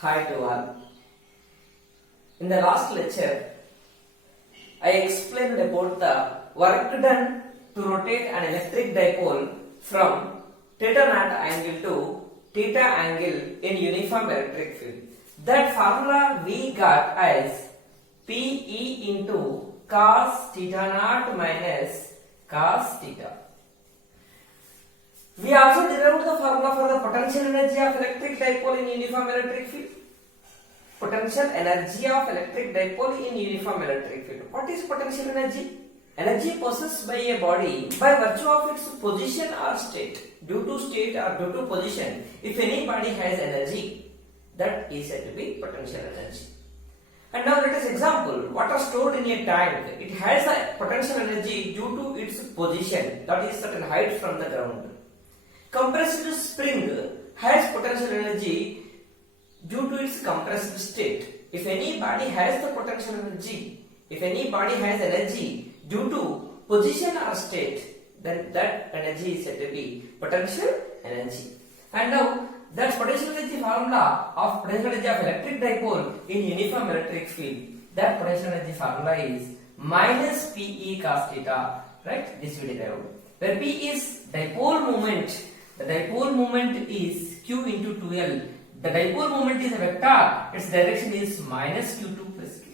Hi to all. In the last lecture, I explained about the work done to rotate an electric dipole from theta naught angle to theta angle in uniform electric field. That formula we got as PE into cos theta naught minus cos theta. We also derived the formula for the potential energy of electric dipole in uniform electric field. Potential energy of electric dipole in uniform electric field. What is potential energy? Energy possessed by a body by virtue of its position or state. Due to state or due to position, if any body has energy, that is said to be potential energy. And now let us example water stored in a tank. It has a potential energy due to its position, that is certain height from the ground. Compressed spring has potential energy due to its compressed state. If any body has the potential energy, if any body has energy due to position or state, then that energy is said to be potential energy. And now that potential energy formula of potential energy of electric dipole in uniform electric field, that potential energy formula is minus PE cos theta, right? This we derived. Where P is dipole moment. The dipole moment is Q into 2L. The dipole moment is a vector. Its direction is minus Q2 plus Q.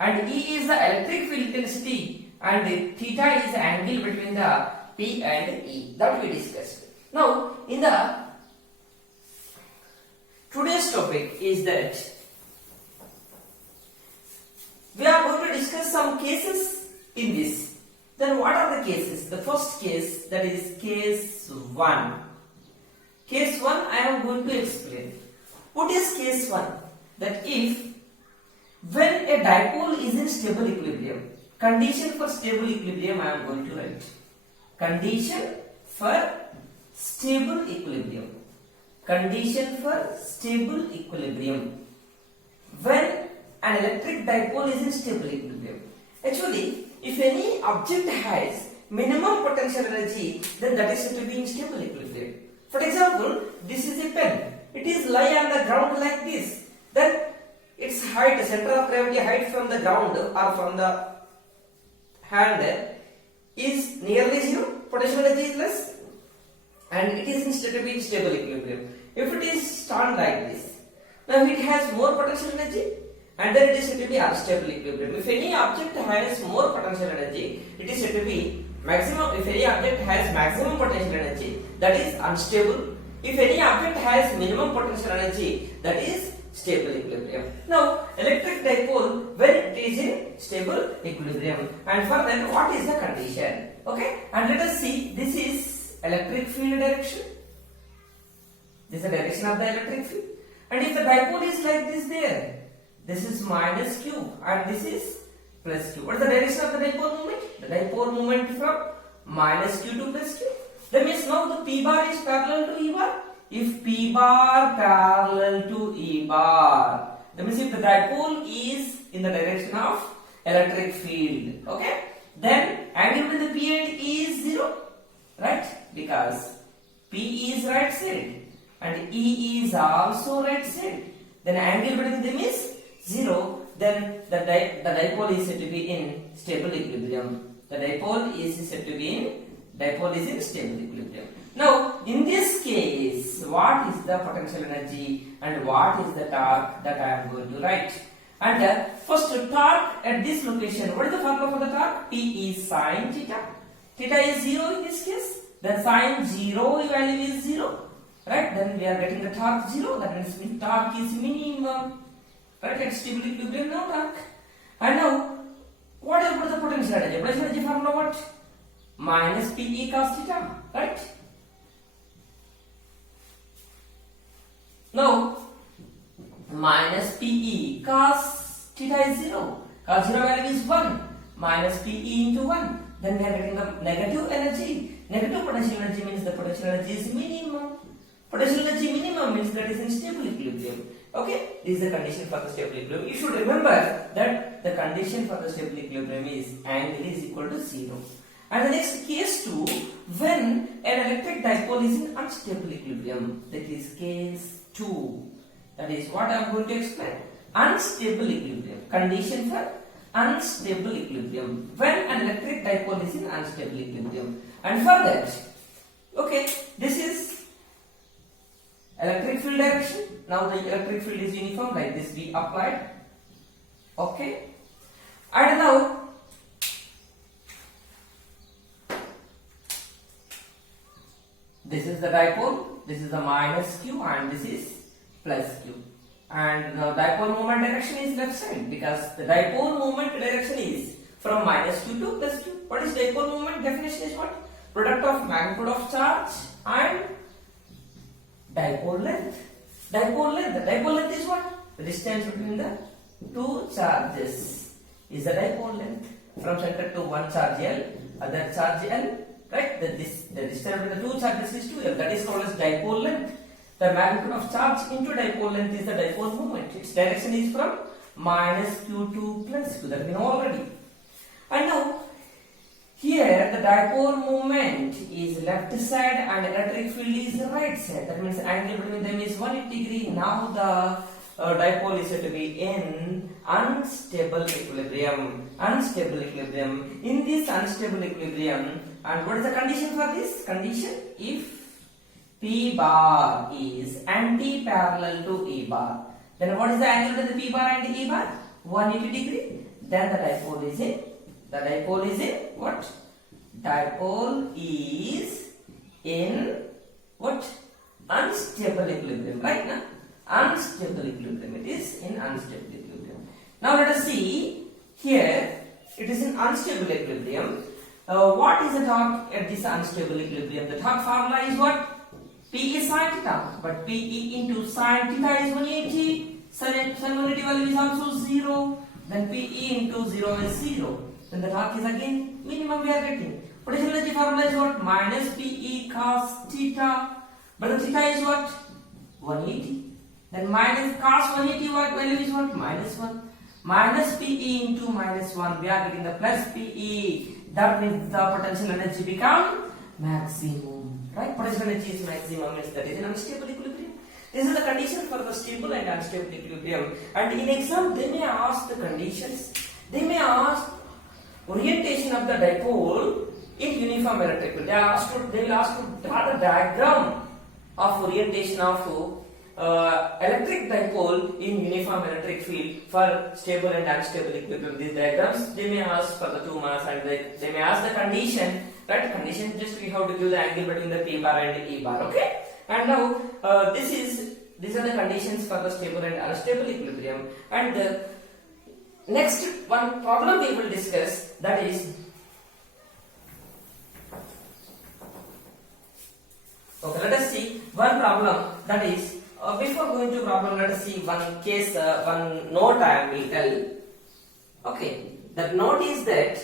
And E is the electric field intensity, and theta is the angle between the P and E that we discussed. Now, in the today's topic is that we are going to discuss some cases in this. Then what are the cases? The first case, that is case 1. Case 1 I am going to explain. What is case 1? That if when a dipole is in stable equilibrium, condition for stable equilibrium I am going to write. Condition for stable equilibrium. Condition for stable equilibrium. When an electric dipole is in stable equilibrium. Actually, if any object has minimum potential energy, then that is said to be in stable equilibrium. For example, this is a pen. It is lie on the ground like this. Then its height, center of gravity height from the ground or from the hand is nearly zero. Potential energy is less, and it is said to be in stable equilibrium. If it is stand like this, now it has more potential energy, and then it is said to be unstable equilibrium. If any object has more potential energy, it is said to be maximum. If any object has maximum potential energy, that is unstable. If any object has minimum potential energy, that is stable equilibrium. Now, electric dipole, when it is in stable equilibrium, and for then what is the condition? Okay, and let us see. This is electric field direction. This is the direction of the electric field. And if the dipole is like this there, this is minus Q and this is plus Q. What is the direction of the dipole moment? The dipole moment from minus Q to plus Q. That means now the P bar is parallel to E bar. If P bar parallel to E bar, that means if the dipole is in the direction of electric field, okay, then angle between the P and E is 0, right? Because P is right side and E is also right side. Then angle between them is 0, then the dipole is said to be in stable equilibrium. The dipole is said to be in stable equilibrium. Now, in this case, what is the potential energy and what is the torque that I am going to write? And first torque at this location, what is the formula for the torque? P is sine theta. Theta is 0 in this case. Then sine 0 value is 0. Right? Then we are getting the torque 0. That means torque is minimum. Right, at stable equilibrium, no torque. And now, what about the potential energy? Potential energy formula what? Minus PE cos theta, right? Now, minus PE cos theta is 0. Cos 0 value is 1. Minus PE into 1. Then we are getting the negative energy. Negative potential energy means the potential energy is minimum. Potential energy minimum means that is in stable equilibrium. Okay, this is the condition for the stable equilibrium. You should remember that the condition for the stable equilibrium is angle is equal to 0. And the next case 2, when an electric dipole is in unstable equilibrium, that is case 2. That is what I am going to explain. Unstable equilibrium. Condition for unstable equilibrium. When an electric dipole is in unstable equilibrium. And for that, okay, this is electric field direction. Now the electric field is uniform, like this we applied. Okay. And now this is the dipole, this is the minus q and this is plus q. And the dipole moment direction is left side because the dipole moment direction is from minus q to plus q. What is dipole moment definition is what? Product of magnitude of charge and dipole length. Dipole length is what? The distance between the two charges is the dipole length. From center to one charge L, other charge L. Right, the distance between the two charges is 2L. That is called as dipole length. The magnitude of charge into dipole length is the dipole moment. Its direction is from minus q to plus q. That we know already. And now here the dipole moment is left side and electric field is right side. That means angle between them is 180 degree. Now the dipole is said to be in unstable equilibrium. Unstable equilibrium. In this unstable equilibrium, and what is the condition for this? Condition if P bar is anti-parallel to E bar, then what is the angle between the P bar and E bar? 180 degree. Then the dipole is in. The dipole is in what? Dipole is in what? Unstable equilibrium. Right now, unstable equilibrium. It is in unstable equilibrium. Now let us see here. It is in unstable equilibrium. What is the torque at this unstable equilibrium? The torque formula is what? P is sin theta, but PE into sin theta is 180. Sin 180 value is also 0. Then PE into 0 is 0. Then the torque is again minimum we are getting. Potential energy formula is what? Minus PE cos theta. But the theta is what? 180. Then minus cos 180 what value is what? Minus 1. Minus PE into minus 1. We are getting the plus PE. That means the potential energy become maximum. Right? Potential energy is maximum, means that is an unstable equilibrium. This is the condition for the stable and unstable equilibrium. And in exam, they may ask the conditions. They may ask orientation of the dipole in uniform electric field. They will ask to draw the diagram of orientation of electric dipole in uniform electric field for stable and unstable equilibrium. These diagrams they may ask for the 2 marks, and they may ask the condition. Right? Condition just we have to give the angle between the P bar and E bar. Okay. And now these are the conditions for the stable and unstable equilibrium. And the next one problem we will discuss, that is okay. Let us see one problem, that is. Before going to problem, let us see one case, one note I will tell. Okay, that note is that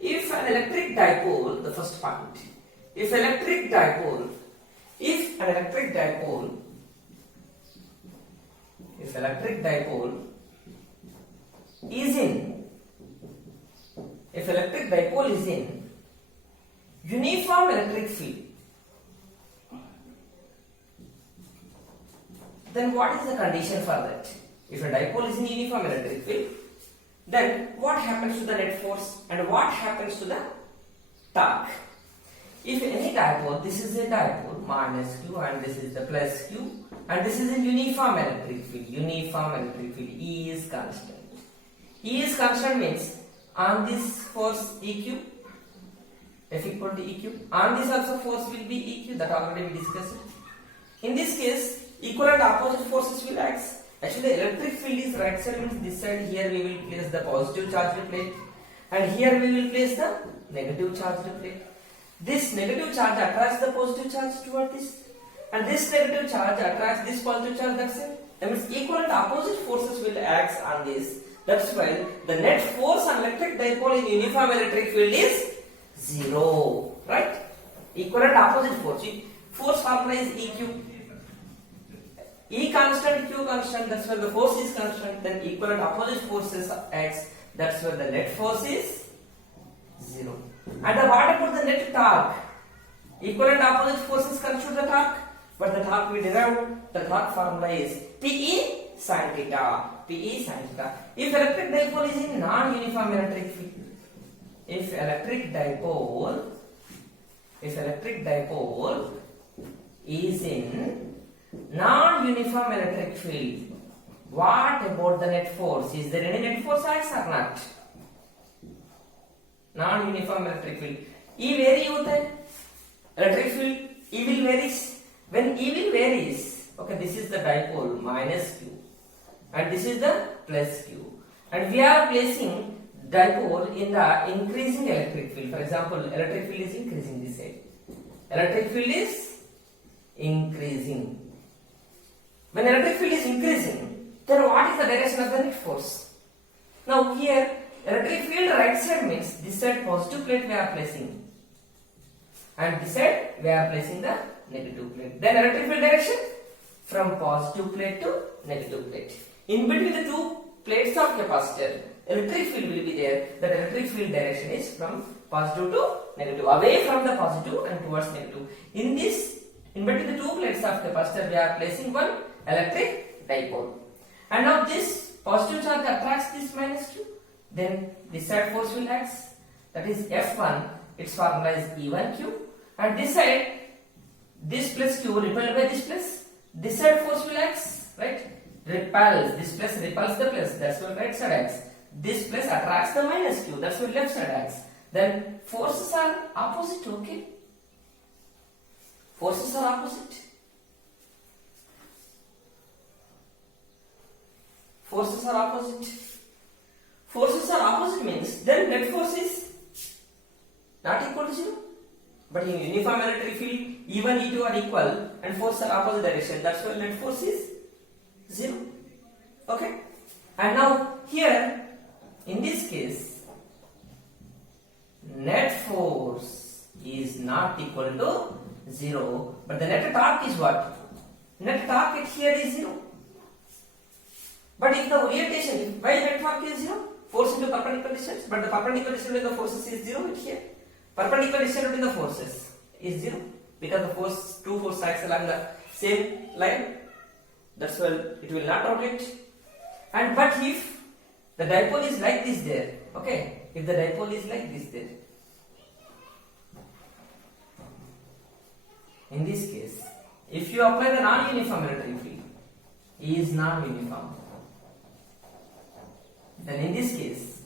if an electric dipole, the first point, if an electric dipole is in uniform electric field, then what is the condition for that? If a dipole is in uniform electric field, then what happens to the net force and what happens to the torque? If any dipole, this is a dipole minus q and this is the plus q, and this is in uniform electric field. Uniform electric field, E is constant. E is constant means on this force EQ, F equal to EQ. On this also force will be EQ, that already we discussed. In this case, equal and opposite forces will act. Actually, electric field is right side, means this side here we will place the positive charged plate, and here we will place the negative charged plate. This negative charge attracts the positive charge toward this, and this negative charge attracts this positive charge that side. That means equal and opposite forces will act on this. That's why the net force on electric dipole in uniform electric field is 0. Right? Equal and opposite force. Force formula is EQ. E constant, Q constant, that's where the force is constant, then equal and opposite forces acts, that's where the net force is 0. And what about the net torque? Equal and opposite forces constitute the torque, but the torque we derived, the torque formula is P PE sin theta. PE sin theta. If electric dipole is in non-uniform electric field, if electric dipole is in non-uniform electric field, what about the net force? Is there any net force acts or not? Non-uniform electric field. E vary होता है electric field. E will varies. When E will varies, okay, this is the dipole minus Q, and this is the plus Q, and we are placing dipole in the increasing electric field. For example, electric field is increasing this side. Electric field is increasing. When electric field is increasing, then what is the direction of the net force? Now here, electric field right side means this side positive plate we are placing, and this side we are placing the negative plate. Then electric field direction from positive plate to negative plate. In between the two plates of capacitor, electric field will be there. That electric field direction is from positive to negative, away from the positive and towards negative. In between the two plates of capacitor, we are placing one electric dipole. And now this positive charge attracts this minus Q. Then this side force will act. That is F1. Its formula is E1Q. And this side, this plus Q repelled by this plus. This side force will act, right? Repels. This plus repels the plus. That's why right side acts. This plus attracts the minus Q. That's why left side acts. Then forces are opposite. Okay. Forces are opposite. Forces are opposite. Forces are opposite means then net force is not equal to 0. But in uniform electric field, E1, E2 are equal and forces are opposite direction. That's why net force is 0. Okay. And now here, in this case, net force is not equal to 0. But the net torque is what? Net torque here is 0. But if the orientation, why net torque is 0? Force into perpendicular distance, but the perpendicular distance between the forces is 0 here. Perpendicular distance between the forces is 0 because the two forces acts along the same line. That's why it will not rotate. And but if the dipole is like this there, okay, if the dipole is like this there, in this case, if you apply the non-uniform electric field, E is non-uniform, then in this case,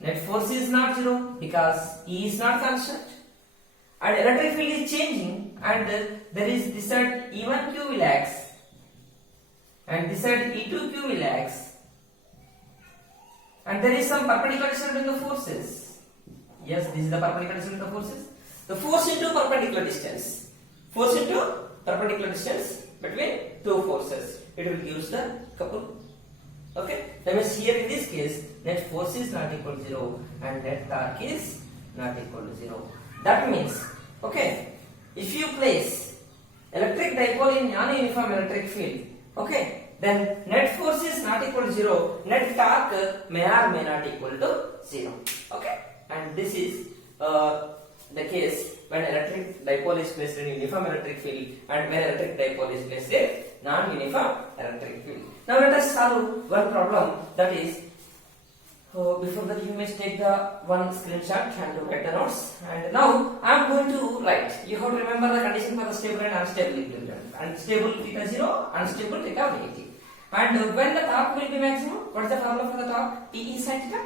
net force is not 0 because E is not constant, and electric field is changing, and there is this side E1Q will act, and this side E2Q will act, and there is some perpendicular distance between the forces. Yes, this is the perpendicular distance between the forces. The force into perpendicular distance. Force into perpendicular distance between two forces. It will give the couple. Okay, that means here in this case, net force is not equal to 0 and net torque is not equal to 0. That means, okay, if you place electric dipole in non-uniform electric field, okay, then net force is not equal to 0, net torque may or may not equal to 0. Okay, and this is the case when electric dipole is placed in uniform electric field and when electric dipole is placed in non-uniform electric field. Now let us solve one problem, that is, before that you may take the one screenshot and to write the notes. And now I am going to write. You have to remember the condition for the stable and unstable equilibrium. Unstable theta 0, unstable theta negative. And when the torque will be maximum, what is the formula for the torque? PE sin theta.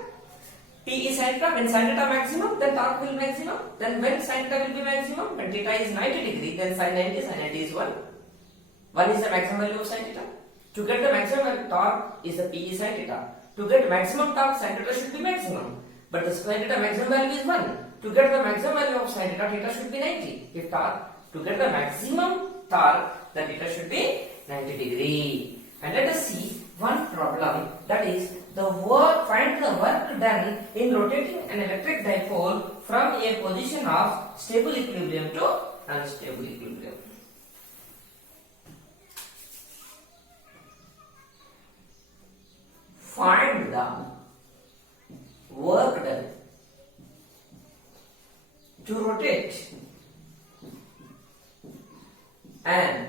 PE sin theta, when sin theta maximum, then torque will maximum. Then when sin theta will be maximum, when theta is 90 degree, then sin 90 is 1. 1 is the maximum value of sin theta. To get the maximum torque is the PE sin theta. To get maximum torque, sin theta should be maximum. But the sin theta maximum value is 1. To get the maximum value of sin theta, theta should be 90. If torque, to get the maximum torque, the theta should be 90 degree. And let us see one problem, that is find the work done in rotating an electric dipole from a position of stable equilibrium to unstable equilibrium. Find the work done to rotate an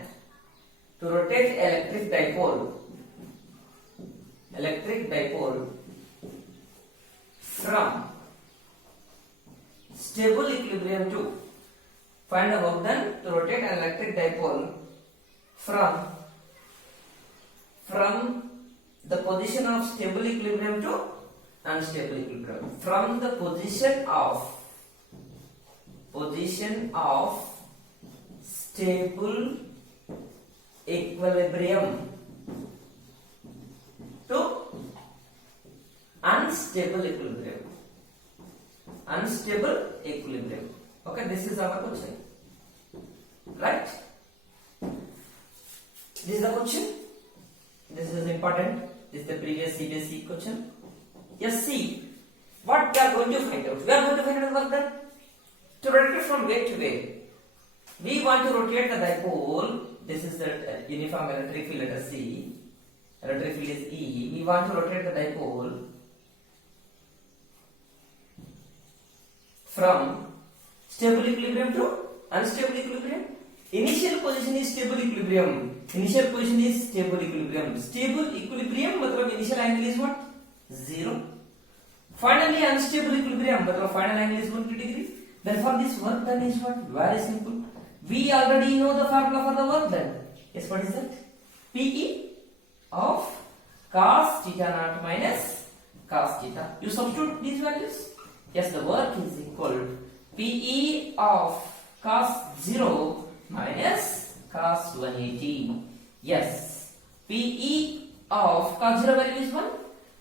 to rotate electric dipole from stable equilibrium to find the work done to rotate an electric dipole from the position of stable equilibrium to unstable equilibrium. From the position of stable equilibrium to unstable equilibrium. Okay, this is our question. Right? This is the question. This is important. This is the previous CBSE question. Yes, see what we are going to find out. We are going to find out work done to rotate from way to way. We want to rotate the dipole. This is the uniform electric field, let us see. Electric field is E. We want to rotate the dipole from stable equilibrium to unstable equilibrium. Initial position is stable equilibrium. Stable equilibrium matlab initial angle is what? 0. Finally unstable equilibrium matlab final angle is 180 degree. Then for this work done is what? Very simple. We already know the formula for the work done. Yes, what is that? PE of cos theta naught minus cos theta. You substitute these values. Yes, the work is equal to PE of cos 0 minus cos 180. Yes, PE of cos 0 value is 1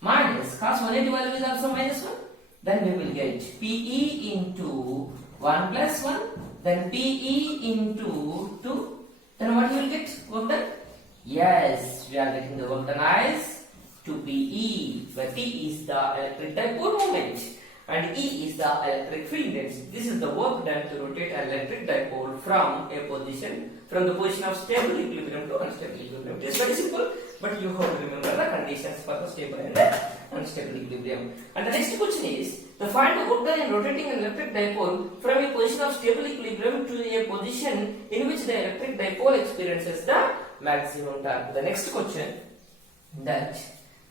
minus cos 180 value is also minus 1. Then we will get PE into 1 plus 1. Then PE into 2. Then what you will get? Work done? Yes, we are getting the work done as 2PE, where P is the electric dipole moment and E is the electric field density. This is the work done to rotate an electric dipole from the position of stable equilibrium to unstable equilibrium. It is very simple, but you have to remember the conditions for the stable and the unstable equilibrium. And the next question is to find the work done in rotating an electric dipole from a position of stable equilibrium to a position in which the electric dipole experiences the maximum torque. The next question, that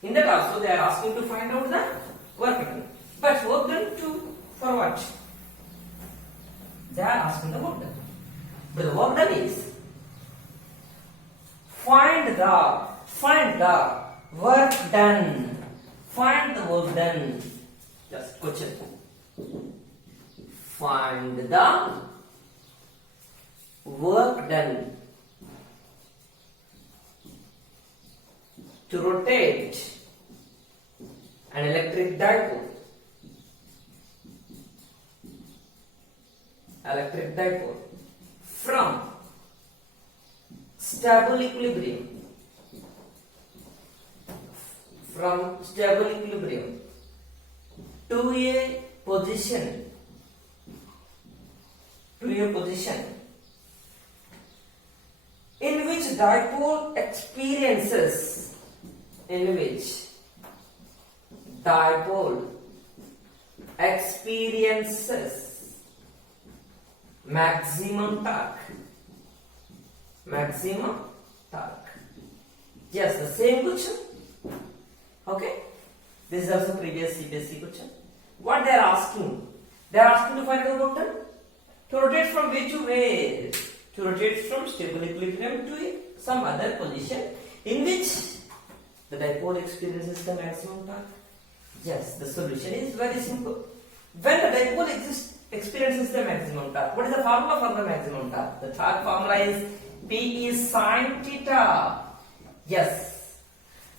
in that also they are asking to find out the work done. But work done for what? They are asking the work done. But the work done is find the work done. Find the work done. Just question. Find the work done to rotate an electric dipole. From stable equilibrium to a position in which dipole experiences maximum torque. Yes, the same question. Okay, this is also previous CBSE question. What they are asking? They are asking to find out work done to rotate from way to way, to rotate from stable equilibrium to some other position in which the dipole experiences the maximum torque. Yes, the solution is very simple. When the dipole experiences the maximum torque, what is the formula for the maximum torque? The torque formula is P is sin theta. Yes.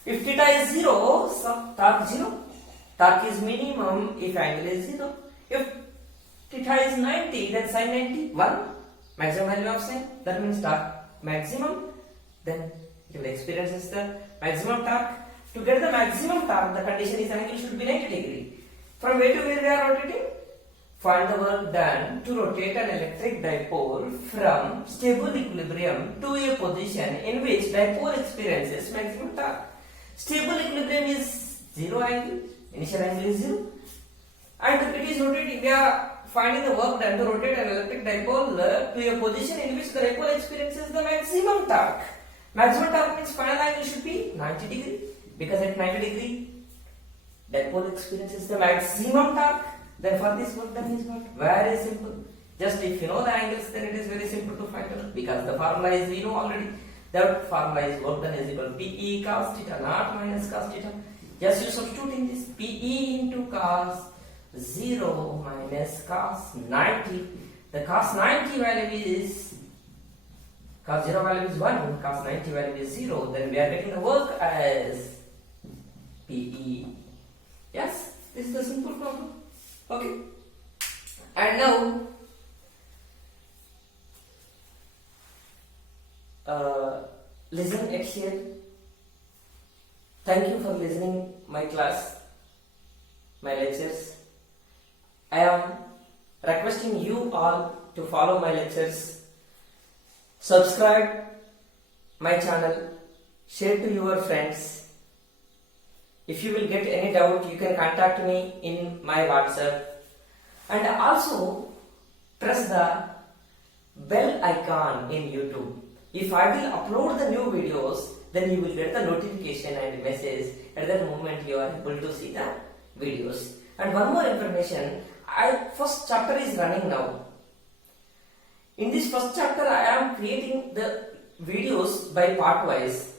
If theta is 0, so torque 0. Torque is minimum if angle is 0. If theta is 90, then sin 90, 1. Maximum value of sin. That means torque maximum. Then it will experience the maximum torque. To get the maximum torque, the condition is angle should be 90 degree. From where to where we are rotating? Find the work done to rotate an electric dipole from stable equilibrium to a position in which dipole experiences maximum torque. Stable equilibrium is 0 angle, initial angle is 0, and it is rotating. We are finding the work done to rotate an electric dipole to a position in which the dipole experiences the maximum torque. Maximum torque means final angle should be 90 degree, because at 90 degree dipole experiences the maximum torque. Then for this work done is what? Very simple. Just if you know the angles, then it is very simple to find out, because the formula is we know already. That formula is work done is equal to PE cos theta naught minus cos theta. Just you substitute in this PE into cos 0 minus cos 90. The cos 90 value is, cos 0 value is 1, cos 90 value is 0. Then we are getting the work as PE. Yes, this is the simple problem. Okay. And now listen at here. Thank you for listening my class, my lectures. I am requesting you all to follow my lectures, subscribe my channel, share to your friends. If you will get any doubt, you can contact me in my WhatsApp, and also press the bell icon in YouTube. If I will upload the new videos, then you will get the notification and message at that moment you are able to see the videos. And one more information, first chapter is running now. In this first chapter, I am creating the videos by part wise.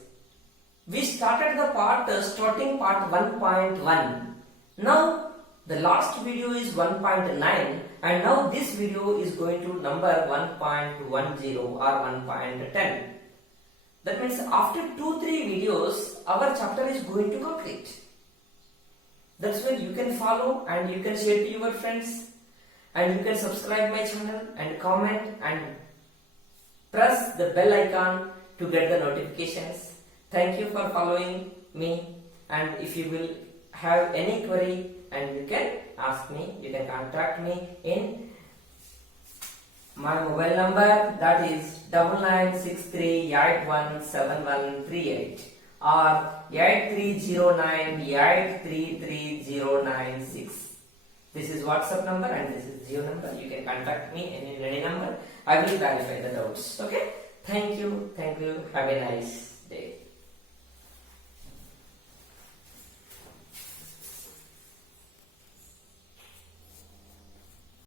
We started the starting part 1.1. Now the last video is 1.9, and now this video is going to number 1.10 or 1.10. That means after 2-3 videos, our chapter is going to complete. That's why you can follow and you can share to your friends, and you can subscribe my channel and comment and press the bell icon to get the notifications. Thank you for following me, and if you will have any query, and you can ask me, you can contact me in my mobile number, that is 9963817138 or 8309833096. This is WhatsApp number and this is Geo number. You can contact me in any number. I will clarify the doubts. Okay. Thank you. Have a nice